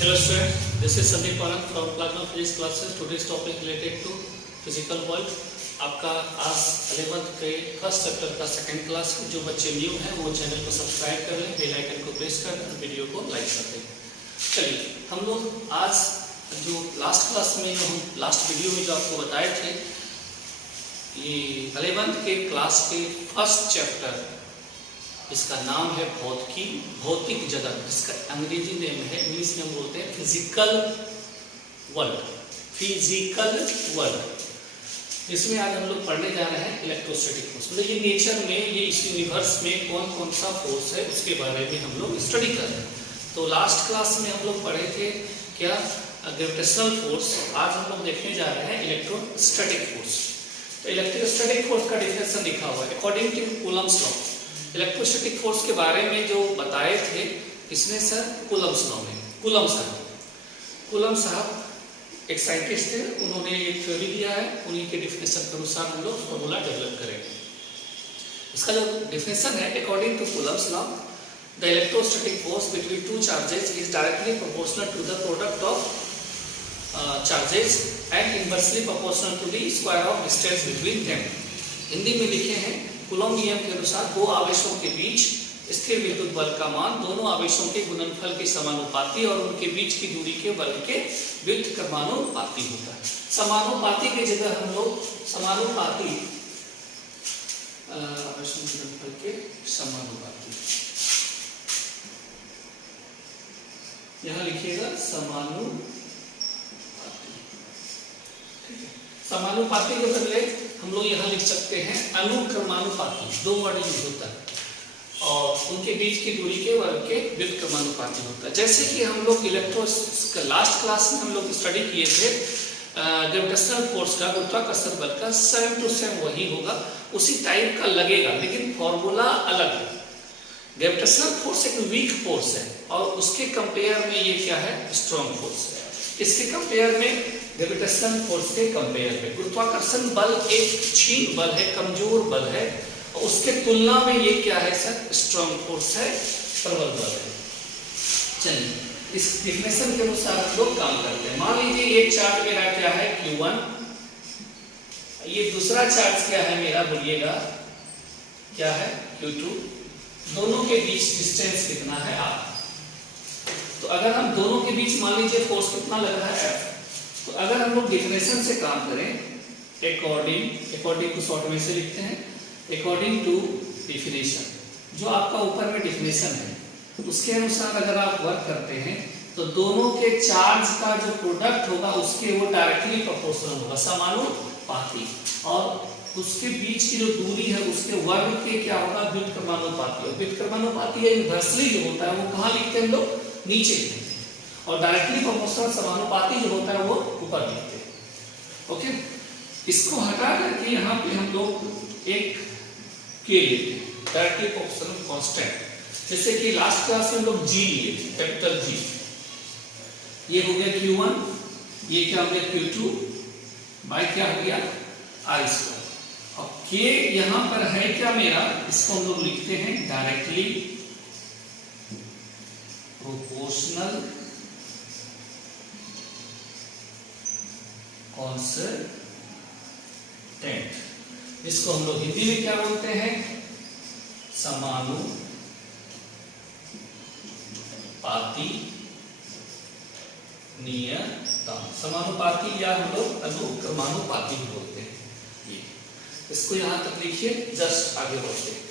Hello students, this is Sandeep Anand from Plasma Physics classes. Today's topic related to physical world. आपका आज 11th के first chapter का second class है। जो बच्चे न्यू हैं वो चैनल को सब्सक्राइब कर लें, बेल आइकन को प्रेस कर दें, वीडियो को लाइक कर दें। चलिए, हम लोग आज जो लास्ट क्लास में जो हम लास्ट वीडियो में जो आपको बताए थे, ये 11th के क्लास के फर्स्ट चैप्टर, इसका नाम है भौतिक जगत। इसका अंग्रेजी नेम है, इंग्लिश में हम बोलते हैं फिजिकल वर्ल्ड। इसमें आज हम लोग पढ़ने जा रहे हैं इलेक्ट्रोस्टैटिक फोर्स। मतलब ये नेचर में, ये इस यूनिवर्स में कौन कौन सा फोर्स है उसके बारे में हम लोग स्टडी कर रहे हैं। तो लास्ट क्लास में हम लोग पढ़े थे क्या, ग्रेविटेशनल फोर्स। आज हम लोग देखने जा रहे हैं इलेक्ट्रोस्टैटिक फोर्स। तो इलेक्ट्रोस्टैटिक फोर्स का डेफिनेशन लिखा हुआ है according to Coulomb's law. Electrostatic force के बारे में जो बताए थे किसने सर? कूलम्स लॉ में। कूलम साहब एक साइंटिस्ट थे, उन्होंने एक थ्योरी दिया है, उन्हीं के डेफिनेशन के अनुसार हम लोग फॉर्मूला डेवलप करेंगे। इसका जो डेफिनेशन है, according to Coulomb's law the electrostatic force between two charges is directly proportional to the product of charges and inversely proportional to the square of distance between them. Hindi में लिखे हैं, coulomb नियम के अनुसार दो आवेशों के बीच स्थिर विद्युत बल का मान दोनों आवेशों के गुणनफल के समानुपाती और उनके बीच की दूरी के बल के व्युत्क्रमानुपाती होता है। समानुपाती की जगह हम लोग समानुपाती आवेशों के गुणनफल के समानुपाती, यहां लिखिएगा समानुपाती। ठीक है, समानुपाती के बदले हम लोग यहाँ लिख सकते हैं अनुक्रमानुपाती। दो वर्ड यूज होता है और उनके बीच की दूरी के वर्ग के व्युत्क्रमानुपाती होता है। जैसे कि हम लोग लास्ट क्लास में हम लोग स्टडी किए थे ग्रेविटेशनल फोर्स का, गुरुत्वाकर्षण बल का सेम टू सेम वही होगा, उसी टाइप का लगेगा, लेकिन फॉर्मूला अलग है। ग्रेविटेशनल फोर्स एक वीक फोर्स है और उसके कंपेयर में ये क्या है? स्ट्रॉन्ग फोर्स है। इसके कंपेयर में, ग्रेविटेशनल फोर्स के कंपेयर में गुरुत्वाकर्षण बल एक क्षीण बल है, कमजोर बल है, और उसके तुलना में ये क्या है सर? स्ट्रॉन्ग फोर्स है, प्रबल बल है। चलिए, इस डेफिनेशन के अनुसार हम लोग काम करते हैं। मान लीजिए एक चार्ज मेरा क्या है? Q1, ये दूसरा चार्ज क्या है मेरा? बोलिएगा क्या है? Q2। दोनों के बीच डिस्टेंस कितना है? R। तो अगर हम दोनों के बीच मान लीजिए फोर्स कितना लग रहा है? F। तो अगर हम लोग डेफिनेशन से काम करें, अकॉर्डिंग टू शॉर्ट में से लिखते हैं, अकॉर्डिंग टू डेफिनेशन, जो आपका ऊपर में डेफिनेशन है उसके अनुसार अगर आप वर्क करते हैं तो दोनों के चार्ज का जो प्रोडक्ट होगा उसके वो डायरेक्टली प्रोपोर्शनल होगा, समानुपाती, और उसके बीच की जो दूरी है उसके वर्ग के क्या होगा? व्युत्क्रमानुपाती। और व्युत्क्रमानुपाती या इनवर्सली जो होता है वो कहाँ लिखते हैं हम लोग? नीचे लिखते हैं, और डायरेक्टली प्रोपोर्शनल समानुपाती जो होता है वो ऊपर लिखते हैं। ओके, इसको हटा करके यहाँ पे हम लोग एक के लेते हैं, डायरेक्टली प्रोपोर्शनल कांस्टेंट। जैसे कि लास्ट क्लास में हम लोग जी लिए थे, कैपिटल जी। ये हो गया Q1, ये क्या हो गया? Q2 बाय क्या हो गया? I square. और K यहाँ पर है क्या मेरा? इसको हम लोग लिखते हैं डायरेक्टली प्रोपोर्शनल कांस्टेंट, जिसको हम लोग हिंदी में क्या बोलते हैं? समानुपाती नियतांक। समानुपाती या हम लोग अनुक्रमानुपाती भी बोलते हैं। ये इसको यहां तक लिखिए, जस्ट आगे बढ़ते हैं।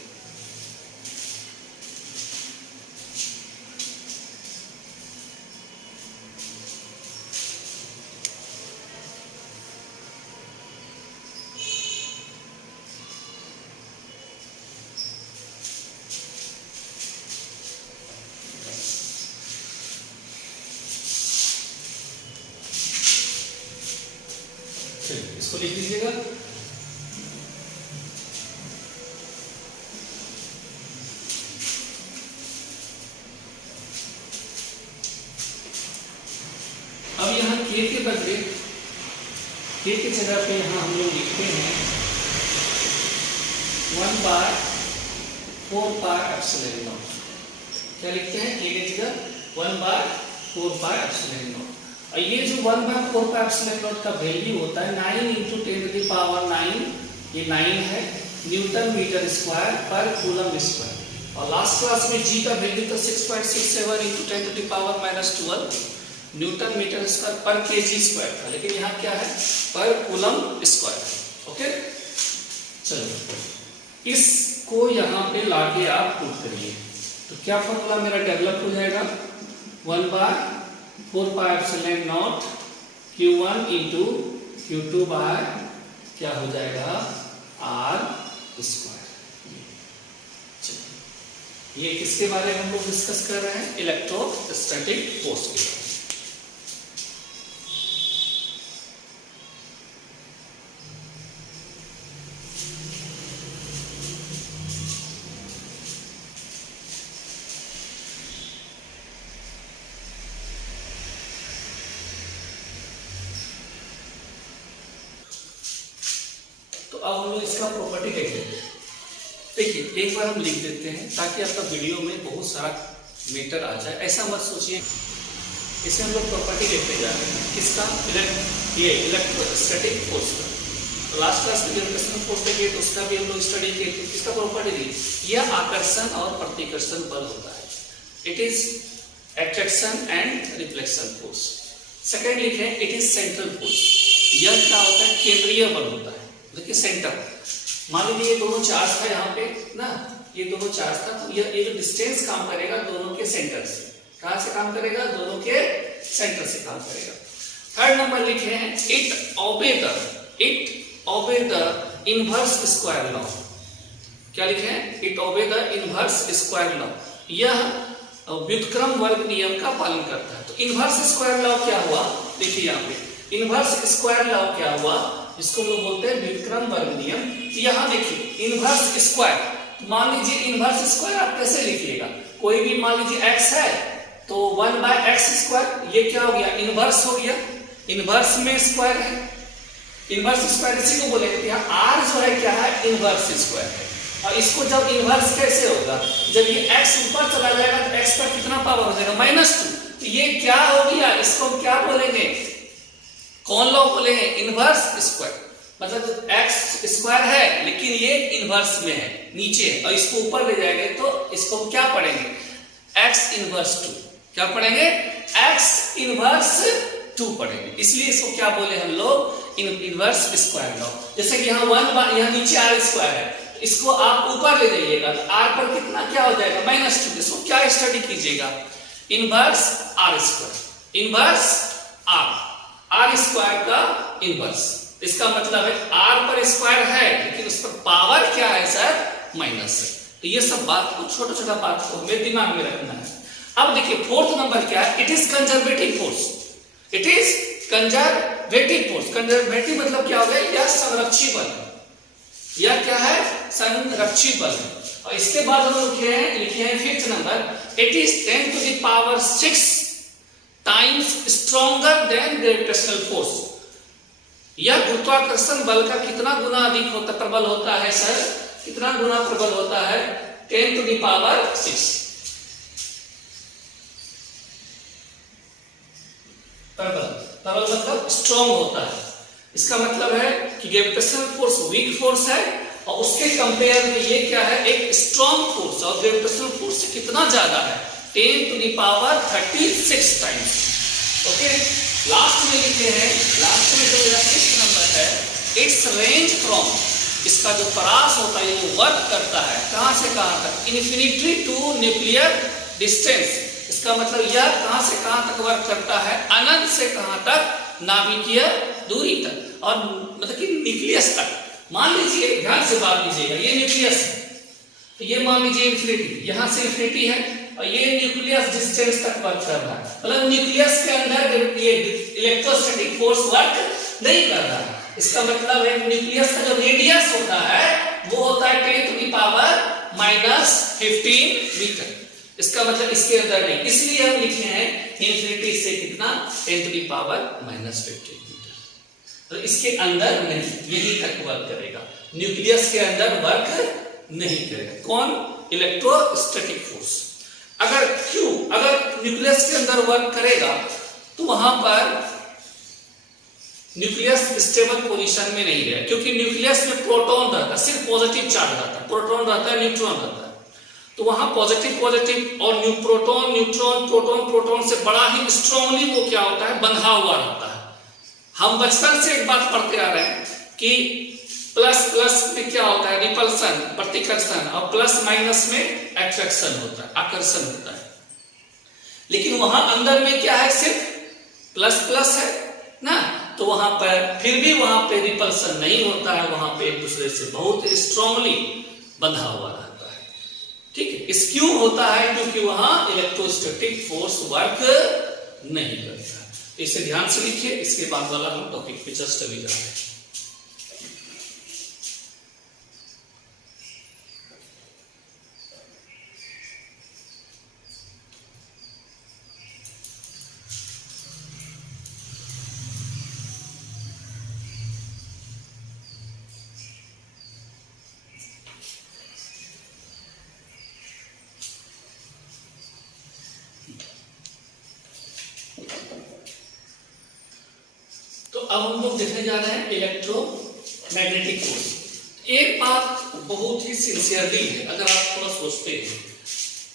इसको लिख लीजिएगा। अब यहाँ K के बदले, K की जगह पे यहाँ हम लोग लिखते हैं 1/4 पाई एप्सिलॉन नॉट। क्या लिखते हैं? K की जगह 1/4 4πε0। और ये जो 1/4πε0 का वैल्यू होता है 9 × 10⁹9, ये 9 है न्यूटन मीटर स्क्वायर पर कूलम स्क्वायर। और लास्ट क्लास में जी का वैल्यू था 6.67 × 10⁻12 न्यूटन मीटर स्क्वायर पर केजी स्क्वायर था, लेकिन यहाँ क्या है पर कूलम स्क्वायर। ओके, चलो इसको यहाँ पे लाके आप पुट करिए तो क्या फॉर्मूला मेरा डेवलप हो जाएगा 1/4πε0 Q1 × Q2 क्या हो जाएगा R²। ये किसके बारे में हम लोग डिस्कस कर रहे हैं, इलेक्ट्रोस्टैटिक फोर्स के बारे में। तो अब हम लोग इसका प्रॉपर्टी देखेंगे। देखिए एक बार हम लिख देते हैं ताकि आपका वीडियो में बहुत सारा मीटर आ जाए, ऐसा मत सोचिए। इसे हम लोग प्रॉपर्टी देखते जा रहे हैं किसका, ये इलेक्ट्रोस्टैटिक फोर्स का। तो लास्ट क्लास में ग्रेविटेशनल फोर्स देखे तो उसका भी हम लोग स्टडी किए थे। किसका प्रॉपर्टी दी, यह आकर्षण और प्रतिकर्षण बल होता है, it is attraction and reflection force. Second लिखे इट इज सेंट्रल फोर्स, यह क्या होता है केंद्रीय बल होता है। देखिए सेंटर, मान लीजिए ये दोनों चार्ज था यहाँ पे ना, ये दोनों चार्ज था, तो ये जो डिस्टेंस काम करेगा दोनों के सेंटर से। कहां से काम करेगा, दोनों के सेंटर से काम करेगा। थर्ड नंबर लिखे हैं it obey the inverse square law. क्या लिखे हैं, it obey the inverse square law, यह व्युत्क्रम वर्ग नियम का पालन करता है। तो इनवर्स स्क्वायर लॉ क्या हुआ, देखिए यहाँ पे इनवर्स स्क्वायर लॉ क्या हुआ, इसको लोग बोलते हैं व्युत्क्रम वर्ग नियम। यहाँ देखिए इनवर्स स्क्वायर, मान लीजिए इनवर्स स्क्वायर आप कैसे लिखिएगा, कोई भी मान लीजिए x है तो 1/x², ये क्या हो गया इनवर्स हो गया, इनवर्स में स्क्वायर है, इनवर्स स्क्वायर इसी को बोलेंगे। यहाँ r जो है क्या है इनवर्स स्क्वायर है। और इसको जब इनवर्स कैसे होगा, जब ये x ऊपर चला जाएगा तो x पर कितना पावर हो जाएगा -2, तो ये क्या हो गया, इसको क्या बोलेंगे, कौन लॉ बोलेंगे, इनवर्स स्क्वायर। मतलब x² है लेकिन ये इनवर्स में है नीचे, और इसको ऊपर ले जाएंगे तो इसको क्या पढ़ेंगे x इनवर्स 2, क्या पढ़ेंगे x इनवर्स 2 पढ़ेंगे, इसलिए इसको क्या बोले हम लोग इनवर्स स्क्वायर लॉ। जैसे कि यहाँ 1 यहाँ नीचे r² है, इसको आप ऊपर ले जाइएगा तो r पर कितना क्या हो जाएगा -2, इसको क्या स्टडी कीजिएगा इनवर्स r², इनवर्स r² का इनवर्स। इसका मतलब है r पर स्क्वायर है लेकिन उस पर पावर क्या है सर माइनस है। तो ये सब बात को छोटा छोटा बात को हमें दिमाग में रखना है। अब देखिए फोर्थ नंबर क्या है, it is conservative force, it is conservative force. Conservative मतलब क्या हो गया, यह संरक्षी बल है, यह क्या है संरक्षी बल है। और इसके बाद हम लोग लिखे हैं fifth number, it is 10⁶ times stronger than gravitational force. यह गुरुत्वाकर्षण बल का कितना गुना अधिक होता प्रबल होता है सर, कितना गुना प्रबल होता है 10⁶ प्रबल मतलब स्ट्रॉन्ग होता है। इसका मतलब है कि ग्रेविटेशनल फोर्स वीक फोर्स है और उसके कंपेयर में ये क्या है एक स्ट्रॉन्ग फोर्स, और ग्रेविटेशनल फोर्स से कितना ज्यादा है 10⁻36 टाइम्स। ओके, लास्ट में लिखे हैं, लास्ट में जो मेरा 6th नंबर है, इट्स रेंज फ्रॉम, इसका जो परास होता है ये वर्क करता है कहां से कहां तक, इन्फिनिटी टू न्यूक्लियर डिस्टेंस। इसका मतलब यह कहां से कहां तक वर्क करता है, अनंत से कहां तक नाभिकीय दूरी तक, और मतलब कि न्यूक्लियस तक। मान लीजिए ध्यान से बात कीजिएगा, ये न्यूक्लियस है तो ये मान लीजिए इन्फिनिटी, यहां से इन्फिनिटी है और ये न्यूक्लियस डिस्टेंस तक वर्क कर रहा है, मतलब न्यूक्लियस के अंदर ये इलेक्ट्रोस्टैटिक फोर्स वर्क नहीं कर रहा है। इसका मतलब है न्यूक्लियस का जो रेडियस होता है वो होता है 10⁻⁻15 मीटर। इसका मतलब इसके अंदर नहीं, इसलिए हम लिखे हैं इन्फिनिटी से कितना 10⁻⁻15 मीटर। तो इसके अंदर नहीं, यही तक वर्क करेगा, न्यूक्लियस के अंदर वर्क नहीं करेगा। कौन, इलेक्ट्रोस्टैटिक फोर्स। अगर Q अगर न्यूक्लियस के अंदर वर्क करेगा तो वहां पर न्यूक्लियस स्टेबल पोजीशन में नहीं रहेगा, क्योंकि न्यूक्लियस में प्रोटॉन रहता है, सिर्फ पॉजिटिव चार्ज रहता है, प्रोटॉन रहता है, न्यूट्रॉन रहता है। तो वहां पॉजिटिव और प्रोटॉन न्यूट्रॉन प्रोटॉन से बड़ा ही स्ट्रांगली वो क्या होता है, बंधा हुआ रहता है। हम बचपन से एक बात पढ़ते आ रहे हैं कि प्लस में क्या होता है, रिपल्सन प्रतिकर्षण, और प्लस माइनस में अट्रैक्शन होता है, आकर्षण होता है। लेकिन वहां अंदर में क्या है, सिर्फ प्लस है ना, तो वहां पर फिर भी वहां पे रिपल्सन नहीं होता है, वहां पे एक दूसरे से बहुत स्ट्रांगली बंधा हुआ रहता है। ठीक है, इस क्यों होता है, क्योंकि वहां इलेक्ट्रोस्टैटिक फोर्स वर्क नहीं करता। इसे ध्यान से लिखिए, इसके बाद वाला हम टॉपिक पे जस्ट अभी जा रहे हैं। तो अब हम लोग देखने जा रहे हैं इलेक्ट्रोमैग्नेटिक फोर्स। एक बात बहुत ही सिंसियरली है, अगर आप थोड़ा सोचते हैं,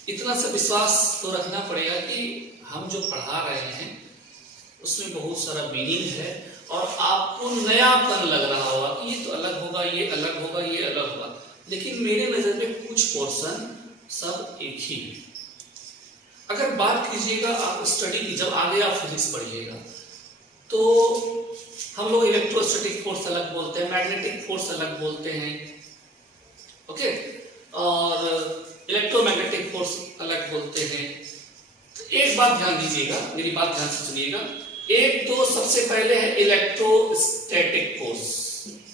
इतना सा विश्वास तो रखना पड़ेगा कि हम जो पढ़ा रहे हैं उसमें बहुत सारा मीनिंग है, और आपको नयापन लग रहा होगा कि ये तो अलग होगा, ये अलग होगा, ये अलग होगा, लेकिन मेरे नजर में कुछ पोर्शन सब एक ही है। अगर बात कीजिएगा आप स्टडी की, जब आगे आप फिजिक्स पढ़िएगा तो हम लोग इलेक्ट्रोस्टैटिक फोर्स अलग बोलते हैं, मैग्नेटिक फोर्स अलग बोलते हैं, ओके, और इलेक्ट्रोमैग्नेटिक फोर्स अलग बोलते हैं। एक बात ध्यान दीजिएगा, मेरी बात ध्यान से सुनिएगा। एक तो सबसे पहले है इलेक्ट्रोस्टैटिक फोर्स,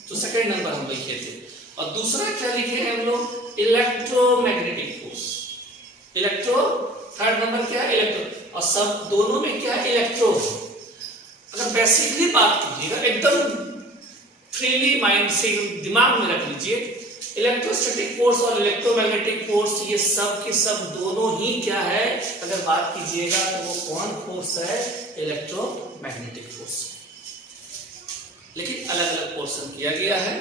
जो सेकंड नंबर हम लिखे थे, और दूसरा क्या लिखे हैं हम लोग, इलेक्ट्रोमैग्नेटिक फोर्स। थर्ड नंबर क्या है, इलेक्ट्रो, और सब दोनों में क्या है, इलेक्ट्रो। अगर बेसिकली बात कीजिएगा, एकदम फ्रीली माइंड से दिमाग में रख लीजिए, इलेक्ट्रोस्टैटिक फोर्स और इलेक्ट्रोमैग्नेटिक फोर्स ये सब के सब दोनों ही क्या है, अगर बात कीजिएगा तो वो कौन फोर्स है, इलेक्ट्रोमैग्नेटिक फोर्स। लेकिन अलग अलग पोर्शन किया गया है,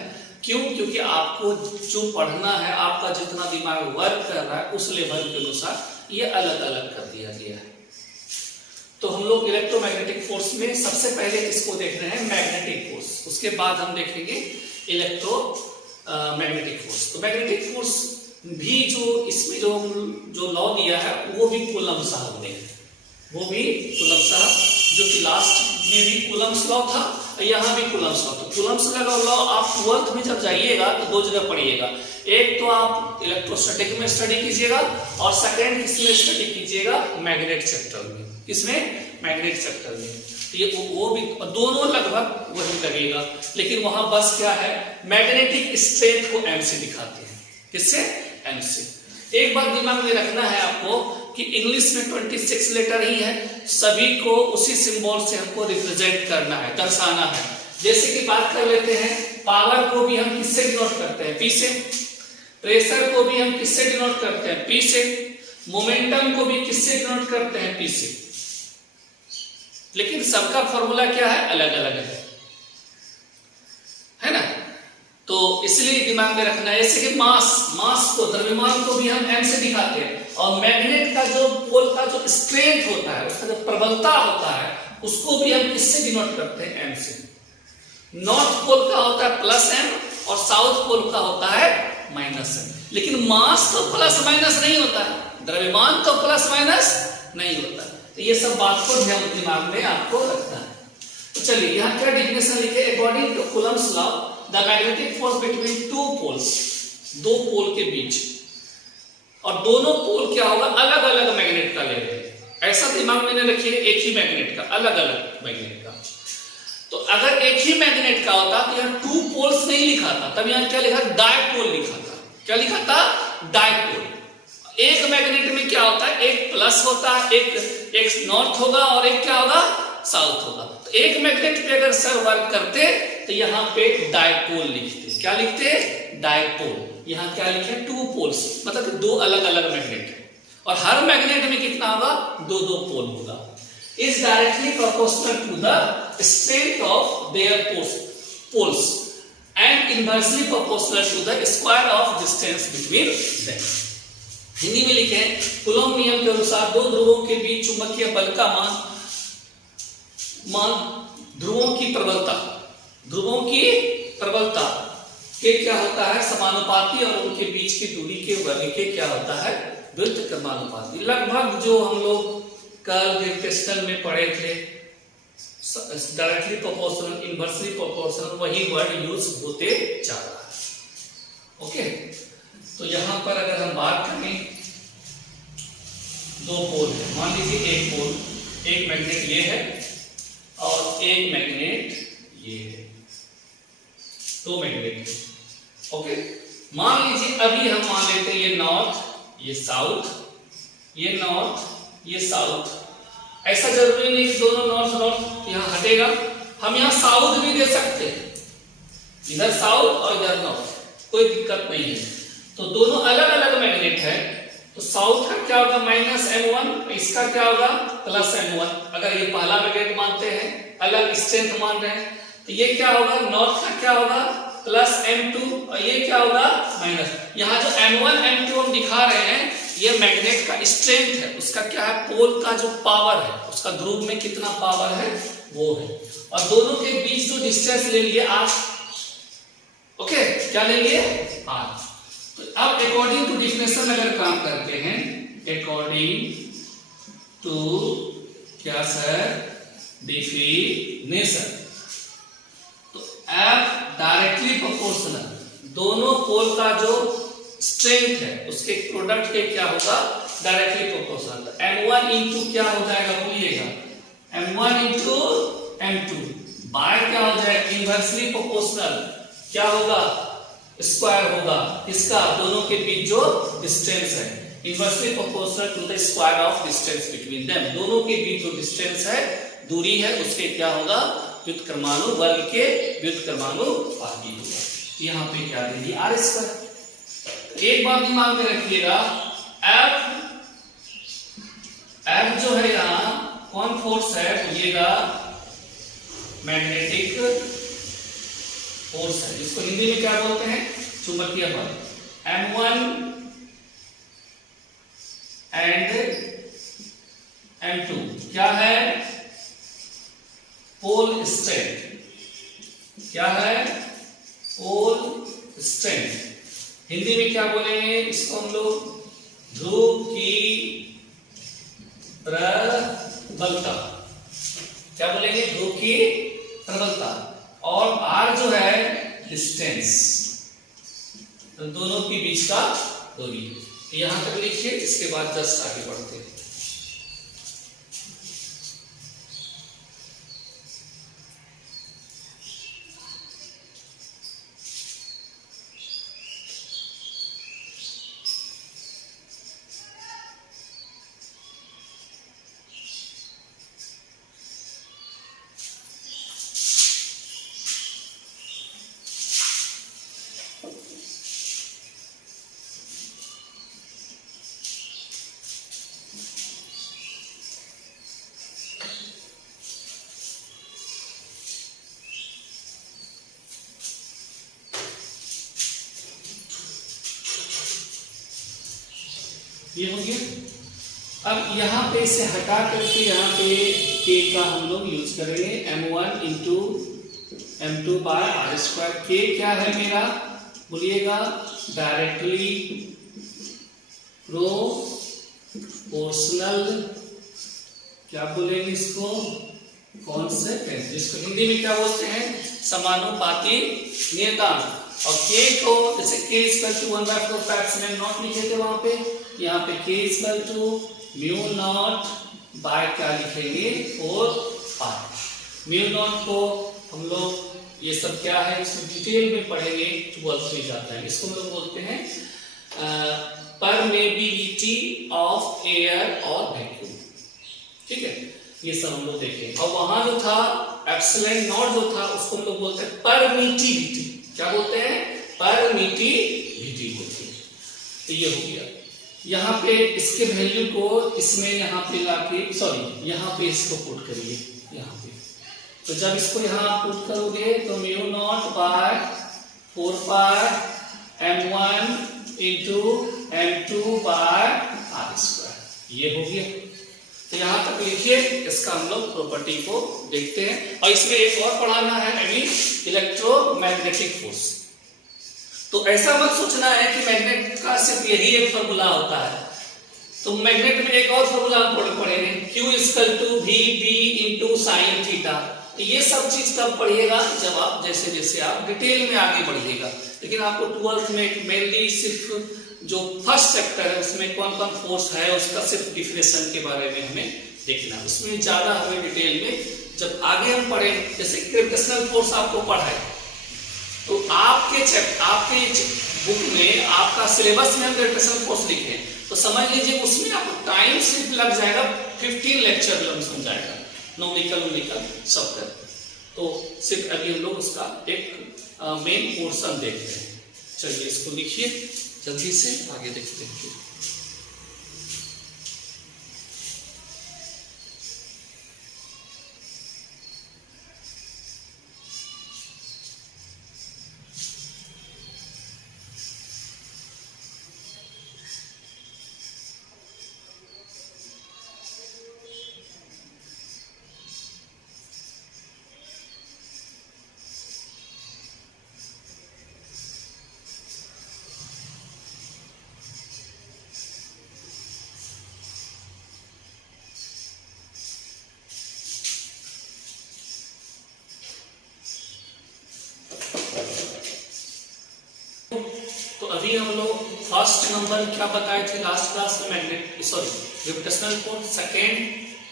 क्यों, क्योंकि आपको जो पढ़ना है, आपका जितना दिमाग वर्क कर रहा है उस लेवल के अनुसार ये अलग अलग कर दिया गया है। तो हम लोग इलेक्ट्रोमैग्नेटिक फोर्स में सबसे पहले किसको देख रहे हैं, मैग्नेटिक फोर्स, उसके बाद हम देखेंगे मैग्नेटिक फोर्स। तो मैग्नेटिक फोर्स भी जो इसमें जो लॉ दिया है वो भी कूलम्ब साहब ने, वो भी कूलम्ब साहब, जो कि लास्ट में भी कूलम्ब्स लॉ था, यहाँ भी कूलम्ब्स लॉ। तो कूलम्ब्स लॉ आप 12th में जब जाइएगा तो दो जगह पढ़िएगा, एक तो आप इलेक्ट्रोस्टैटिक में स्टडी कीजिएगा, और सेकेंड किसमें स्टडी कीजिएगा, मैग्नेट चैप्टर में। किसमें, मैग्नेट चैप्टर में। तो ये वो भी दोनों लगभग वही लगेगा, लेकिन वहां बस क्या है, मैग्नेटिक स्ट्रेंथ को एम से दिखाते हैं। किससे, एम से। एक बात दिमाग में रखना है आपको कि इंग्लिश में 26 लेटर ही है, सभी को उसी सिंबल से हमको रिप्रेजेंट करना है, दर्शाना है। जैसे कि बात कर लेते हैं, पावर को भी हम किससे डिनोट करते हैं, पी से। प्रेशर को भी हम किससे डिनोट करते हैं, पी से। मोमेंटम को भी किससे डिनोट करते हैं, पी से। लेकिन सबका फॉर्मूला क्या है, अलग अलग है ना। तो इसलिए दिमाग में रखना है, जैसे कि मास को, द्रव्यमान को भी हम एम से दिखाते हैं, और मैग्नेट का जो पोल का जो स्ट्रेंथ होता है, उसका जो प्रबलता होता है, उसको भी हम किससे डिनोट करते हैं, एम से। नॉर्थ पोल का होता है प्लस एम, और साउथ पोल का होता है माइनस एम। लेकिन मास तो प्लस माइनस नहीं होता है, द्रव्यमान तो प्लस माइनस नहीं होता है। तो ये सब बात को दिमाग में आपको रखना है। तो चलिए यहाँ क्या डेफिनेशन लिखे, according to Coulomb's law the magnetic force between two poles, दो पोल के बीच, और दोनों पोल क्या होगा, अलग अलग मैग्नेट का ले रहे हैं। ऐसा दिमाग में नहीं रखिए एक ही मैग्नेट का, अलग अलग मैग्नेट का। तो अगर एक ही मैग्नेट का होता तो यहाँ टू पोल्स नहीं लिखा था, तब यहाँ क्या लिखा, डायपोल लिखा था। क्या लिखा था, डायपोल। एक मैग्नेट में क्या होता है, एक प्लस होता है, एक नॉर्थ होगा और एक क्या होगा, साउथ होगा। तो एक मैग्नेट पे अगर सर वर्क करते तो यहाँ पे डायपोल लिखते। क्या लिखते, डायपोल। यहाँ क्या लिखे, टू पोल्स, मतलब दो अलग अलग मैग्नेट है। और हर मैग्नेट में कितना होगा, दो दो पोल होगा। Is directly proportional to the strength of their poles and inversely proportional to the square of distance between them. Hindi में लिखे, कूलॉम नियम के अनुसार दो ध्रुवों के बीच चुंबकीय बल का मान ध्रुवों की प्रबलता के क्या होता है, समानुपाती, और उनके बीच की दूरी के वर्ग के क्या होता है, व्युत्क्रमानुपाती। लगभग जो हम लोग कल ग्रेविटेशनल में पढ़े थे, डायरेक्टली प्रोपोर्शनल, इनवर्सली प्रोपोर्शनल, वही वर्ड यूज होते जा रहा है। ओके, तो यहां पर अगर हम बात करें, दो पोल है, मान लीजिए एक पोल, एक मैग्नेट ये है और एक मैग्नेट ये है, दो मैग्नेट है। ओके, मान लीजिए अभी हम मान लेते हैं ये नॉर्थ, ये साउथ, ये नॉर्थ, ये साउथ। ऐसा जरूरी नहीं कि दोनों नॉर्थ यहां हटेगा, हम यहां साउथ भी दे सकते हैं, इधर साउथ और इधर नॉर्थ, कोई दिक्कत नहीं है। तो दोनों अलग अलग मैग्नेट है, तो साउथ का क्या होगा -m1, इसका क्या होगा +m1। अगर ये पहला मैग्नेट मानते हैं, अलग स्ट्रेंथ मान रहे हैं, तो ये क्या होगा, नॉर्थ का क्या होगा +m2 और ये क्या होगा माइनस। यहाँ जो m1 m2 हम दिखा रहे हैं, ये मैग्नेट का स्ट्रेंथ है, उसका क्या है, पोल का जो पावर है, उसका ध्रुव में कितना पावर है वो है। और दोनों के बीच जो डिस्टेंस ले लिए r, ओके, क्या ले लिए r। तो अब अकॉर्डिंग टू डिफिनेशन अगर काम करते हैं, अकॉर्डिंग टू क्या सर, डिफिनेशन, तो F डायरेक्टली प्रोपोर्शनल, दोनों पोल का जो स्ट्रेंथ है उसके प्रोडक्ट के क्या होगा, डायरेक्टली प्रोपोर्शनल। m1 इंटू क्या हो जाएगा, भूलिएगा, m1 इंटू m2 बाय क्या हो जाएगा, इनवर्सली प्रोपोर्शनल, क्या होगा, स्क्वायर होगा, इसका दोनों के बीच जो डिस्टेंस है, inversely proportional to the square of distance between them. दोनों के बीच जो डिस्टेंस है, दूरी है, उसके क्या होगा, व्युत्क्रमानु, वर्ग के व्युत्क्रमानुपाती होगा। यहाँ पे क्या दे दिया, r²। एक बात दिमाग में रखिएगा, F जो है यहाँ कौन फोर्स है, बोलिएगा मैग्नेटिक फोर्स है, जिसको हिंदी में क्या बोलते हैं, चुंबकीय बल। m1 एंड m2 क्या है, पोल स्ट्रेंथ, क्या है, पोल स्ट्रेंथ। हिंदी में क्या बोलेंगे इसको हम लोग, ध्रुव की प्रबलता, क्या बोलेंगे, ध्रुव की प्रबलता। और r जो है डिस्टेंस, तो दोनों के बीच का दूरी। यहां तक लिखिए, इसके बाद जस्ट आगे बढ़ते हैं। ये हो गया। अब यहाँ पे इसे हटा करके यहाँ पे k का हम लोग यूज करेंगे, m1 into m2 bye r²। k क्या है मेरा, बोलिएगा डायरेक्टली प्रोपोर्शनल, क्या बोलेंगे इसको, कॉन्सेक्वेंस, जिसको हिंदी में क्या बोलते हैं, समानुपाती नियतांक। और k को जैसे k = 1/4 नॉट लिखे थे वहां पे, यहाँ पे k = μ0 बाय क्या लिखेंगे, 4π। μ0 को हम लोग ये सब क्या है, इसको डिटेल में पढ़ेंगे, 12th में जाता है। इसको हम लोग बोलते हैं परमेबिलिटी ऑफ एयर और वैक्यूम, ठीक है, ये सब हम लोग देखें। और वहां जो था एप्सिलॉन नॉट जो था, उसको हम लोग बोलते हैं परमिटिविटी, क्या बोलते हैं, परमिटिविटी बोलते हैं। तो ये हो गया। यहाँ पे इसके वैल्यू को इसमें यहाँ पे लाके सॉरी यहाँ पे इसको पुट करिए यहाँ पे। तो जब इसको यहाँ पुट करोगे तो mu naught by 4 pi m1 into m2 by r square, ये हो गया। तो यहाँ तक लिखिए, इसका हम लोग प्रॉपर्टी को देखते हैं। और इसमें एक और पढ़ाना है अभी, इलेक्ट्रोमैग्नेटिक फोर्स। तो ऐसा मत सोचना है कि मैग्नेट का सिर्फ यही एक फॉर्मूला होता है। तो मैग्नेट में एक और फॉर्मूला हम पढ़ेंगे, Q equal to V B into sine theta. ये सब चीज तब पढ़िएगा जब आप जैसे जैसे आप डिटेल में आगे बढ़िएगा। लेकिन आपको 12th में मेनली सिर्फ जो फर्स्ट चैप्टर है उसमें कौन कौन फोर्स है उसका सिर्फ डिफिनेशन के बारे में हमें देखना। उसमें ज्यादा हमें डिटेल में जब आगे हम पढ़ें, जैसे ग्रेविटेशनल फोर्स आपको पढ़ाए तो आपके बुक में आपका सिलेबस में हम ग्रेविटेशनल फोर्स लिखे तो समझ लीजिए उसमें आपको टाइम सिर्फ लग जाएगा 15 लेक्चर लम जाएगा, न्यूमेरिकल सब कर। तो सिर्फ अभी हम लोग उसका एक मेन पोर्शन देखते हैं। चलिए इसको लिखिए, जल्दी से आगे देखते हैं। तो अभी हम लोग फर्स्ट नंबर क्या बताए थे लास्ट क्लास में, ग्रेविटेशनल फोर्स। सेकेंड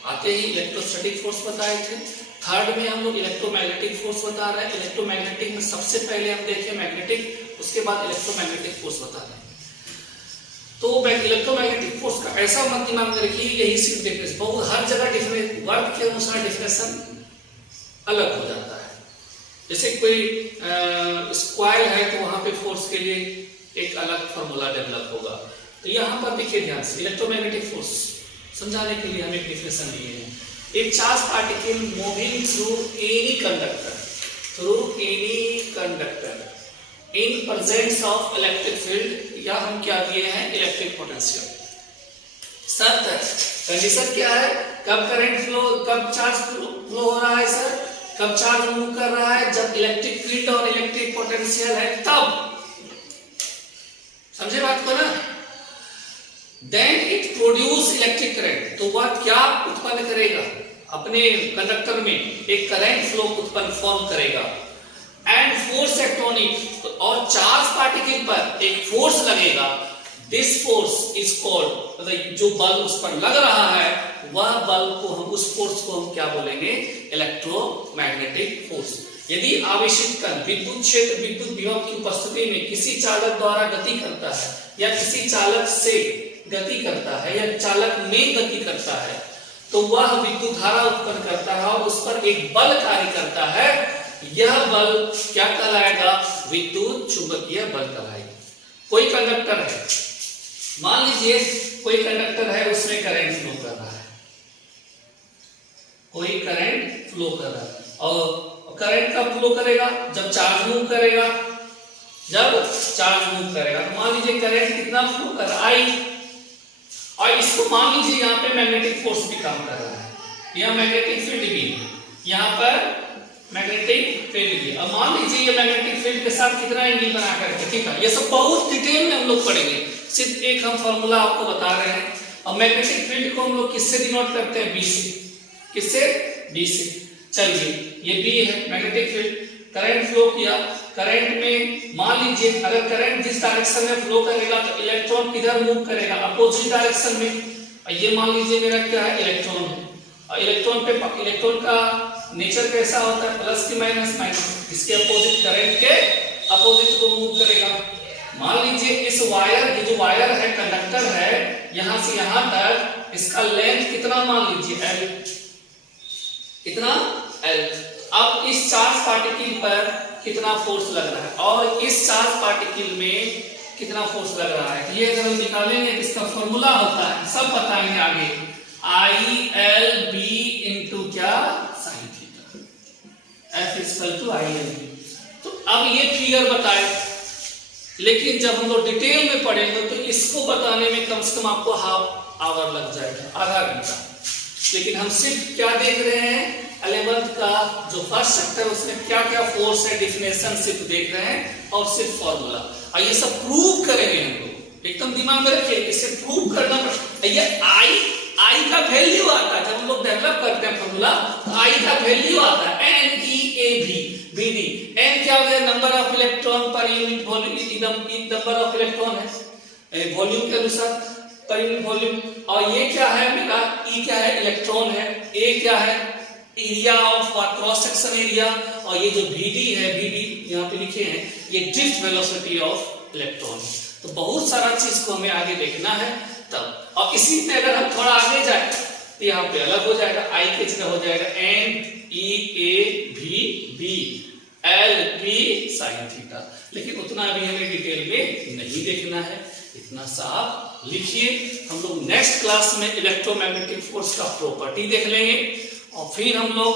आते ही इलेक्ट्रोस्टैटिक फोर्स बताए थे। थर्ड में हम लोग इलेक्ट्रोमैग्नेटिक फोर्स बता रहे हैं। इलेक्ट्रोमैग्नेटिक में सबसे पहले हम देखे मैग्नेटिक, उसके बाद इलेक्ट्रोमैग्नेटिक फोर्स बता रहे हैं। तो इलेक्ट्रोमैग्नेटिक फोर्स का ऐसा मत दिमाग में रखिए यही सिर्फ डिफरेंस, बहुत हर जगह डिफरेंस वर्ड के अनुसार डिफरेंशन अलग हो जाता है। जैसे कोई स्क्वायर है तो वहां पे फोर्स के लिए एक अलग फॉर्मूला डेवलप होगा। तो यहाँ पर देखिए ध्यान से, इलेक्ट्रोमैग्नेटिक फोर्स समझाने के लिए हम एक डिफिनेशन दिए हैं। एक charge particle moving through any conductor in presence of electric field, या हम क्या दिए हैं इलेक्ट्रिक पोटेंशियल। शर्त है, कंडीशन क्या है, कब करंट फ्लो, कब चार्ज फ्लो हो रहा है सर, कब चार्ज मूव कर रहा है, जब इलेक्ट्रिक फील्ड और इलेक्ट्रिक पोटेंशियल है तब। समझे बात को ना। Then it produce electric current, तो वह क्या उत्पन्न करेगा, अपने कंडक्टर में एक करंट फ्लो उत्पन्न फॉर्म करेगा। And force act on it, और चार्ज पार्टिकल पर एक फोर्स लगेगा। दिस फोर्स इज कॉल्ड, जो बल उस पर लग रहा है वह बल को हम, उस फोर्स को हम क्या बोलेंगे, इलेक्ट्रोमैग्नेटिक फोर्स। यदि आवेशित कण विद्युत क्षेत्र विद्युत विभव की उपस्थिति में किसी चालक द्वारा गति करता है, या किसी चालक से गति करता है, या चालक में गति करता है, तो वह विद्युत धारा उत्पन्न करता है और उस पर एक बल कार्य करता है। यह बल क्या कहलाएगा, विद्युत चुंबकीय बल कहलाएगा। कोई कंडक्टर है, मान लीजिए कोई कंडक्टर है, उसमें करंट फ्लो कर रहा है, कोई करंट फ्लो कर रहा है, और करंट कब फ्लो करेगा, जब चार्ज मूव करेगा। जब चार्ज मूव करेगा तो मान लीजिए करंट कितना फ्लो कर रहा है, आई, और इसको मान लीजिए यहाँ पे मैग्नेटिक फोर्स भी काम कर रहा है, यह मैग्नेटिक फील्ड भी, यहाँ पर मैग्नेटिक फील्ड भी। अब मान लीजिए ये मैग्नेटिक फील्ड के साथ कितना एंगल बना करके, ठीक है, ये सब बहुत डिटेल में हम लोग पढ़ेंगे, सिर्फ एक हम फॉर्मूला आपको बता रहे हैं। और मैग्नेटिक फील्ड को हम लोग किससे डिनोट करते हैं, बी से। किससे, बी से। चलिए ये बी है मैग्नेटिक फील्ड, करंट फ्लो किया, करंट में मान लीजिए अगर करंट जिस डायरेक्शन में फ्लो करेगा तो इलेक्ट्रॉन किधर मूव करेगा, अपोजिट डायरेक्शन में। ये मान लीजिए मेरा क्या है, इलेक्ट्रॉन है, और इलेक्ट्रॉन का नेचर कैसा होता है, प्लस की माइनस माइनस, इसके अपोजिट करंट के अपोजिट को मूव करेगा। मान लीजिए इस वायर, ये जो वायर है कंडक्टर है, यहां से यहां तक इसका लेंथ कितना, मान लीजिए एल, कितना एल। अब इस चार्ज पार्टिकल पर कितना फोर्स लग रहा है, और इस चार्ज पार्टिकल में कितना फोर्स लग रहा है। ये अगर हम निकालेंगे इसका फॉर्मूला होता है, सब बताएंगे आगे, ILB इंटू क्या sine theta, F equal to ILB। तो अब ये फिगर बताए, लेकिन जब हम लोग डिटेल में पढ़ेंगे तो इसको बताने में कम से कम आपको हाफ आवर लग जाएगा, आधा घंटा। लेकिन हम सिर्फ क्या देख रहे हैं, 11th का जो फर्स्ट चैप्टर उसमें क्या क्या फोर्स है डिफिनेशन सिर्फ देख रहे हैं और सिर्फ फॉर्मूला। और ये सब प्रूव करेंगे हम लोग, एकदम दिमाग में रखिए, इसे प्रूव करना पड़ता। ये आई का वैल्यू आता है, जब हम लोग डेवलप करते हैं फॉर्मूला, आई का वैल्यू आता है NEAV BD। N क्या हो गया, number of electron per unit volume, number of electron है वॉल्यूम के अनुसार पर यूनिट वॉल्यूम। और ये क्या है मेरा, E क्या है, इलेक्ट्रॉन है, A क्या है, area of cross section area, और ये जो BD है, BD यहाँ पे लिखे हैं, ये ड्रिफ्ट वेलोसिटी ऑफ इलेक्ट्रॉन। तो बहुत सारा चीज को हमें आगे देखना है तब। और इसी में अगर हम थोड़ा आगे जाए तो यहाँ पे अलग हो जाएगा, I की जगह हो जाएगा NEAV B LP sine theta. लेकिन उतना अभी हमें डिटेल में नहीं देखना है, इतना साफ लिखिए। हम लोग नेक्स्ट क्लास में इलेक्ट्रोमैग्नेटिक फोर्स का प्रॉपर्टी देख लेंगे, और फिर हम लोग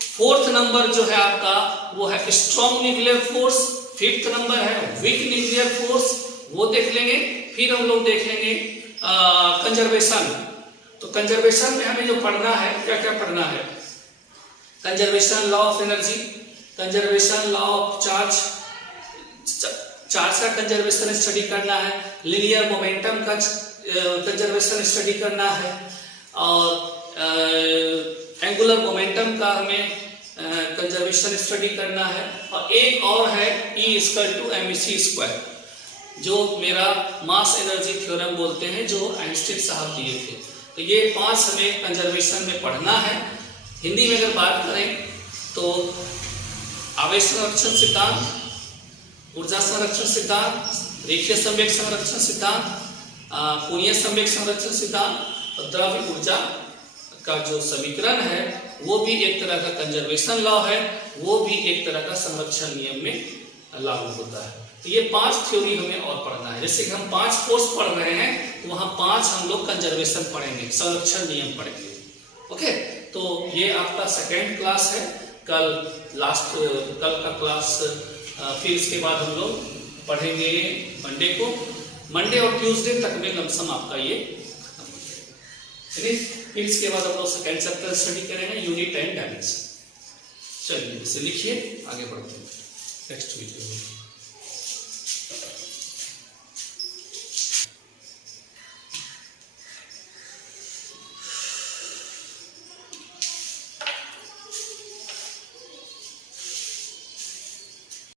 4th नंबर जो है आपका वो है strong nuclear force, 5th number है वीक न्यूक्लियर फोर्स, वो देख लेंगे। फिर हम लोग देख लेंगे कंजर्वेशन। तो कंजर्वेशन में हमें जो पढ़ना है, क्या क्या पढ़ना है, conservation law of energy, conservation law of charge, charge का कंजर्वेशन स्टडी करना है, लीनियर मोमेंटम का कंजर्वेशन स्टडी करना है, और एंगुलर मोमेंटम का हमें कंजर्वेशन स्टडी करना है। और एक और है E=mc², जो मेरा मास एनर्जी थ्योरम बोलते हैं, जो आइंस्टीन साहब दिए थे। तो ये 5 हमें कंजर्वेशन में पढ़ना है। हिंदी में अगर बात करें तो आवेश संरक्षण सिद्धांत, ऊर्जा संरक्षण सिद्धांत, रेखीय संवेग संरक्षण सिद्धांत, कोणीय संवेग संरक्षण सिद्धांत, और द्रव्य ऊर्जा का जो समीकरण है वो भी एक तरह का कंजर्वेशन लॉ है, वो भी एक तरह का संरक्षण नियम में लागू होता है। तो ये 5 थ्योरी हमें और पढ़ना है। जैसे कि हम 5 फोर्स पढ़ रहे हैं तो वहां 5 हम लोग कंजर्वेशन पढ़ेंगे, संरक्षण नियम पढ़ेंगे। ओके, तो ये आपका 2nd क्लास है। कल का क्लास, फिर इसके बाद हम लोग पढ़ेंगे मंडे को, मंडे और ट्यूसडे तक में लमसम आपका ये खत्म हो जाएगा। फिर इसके बाद हम लोग 2nd चैप्टर स्टडी करेंगे, यूनिट एंड डायमेंशन। चलिए इसे लिखिए, आगे बढ़ते हैं नेक्स्ट वीडियो में।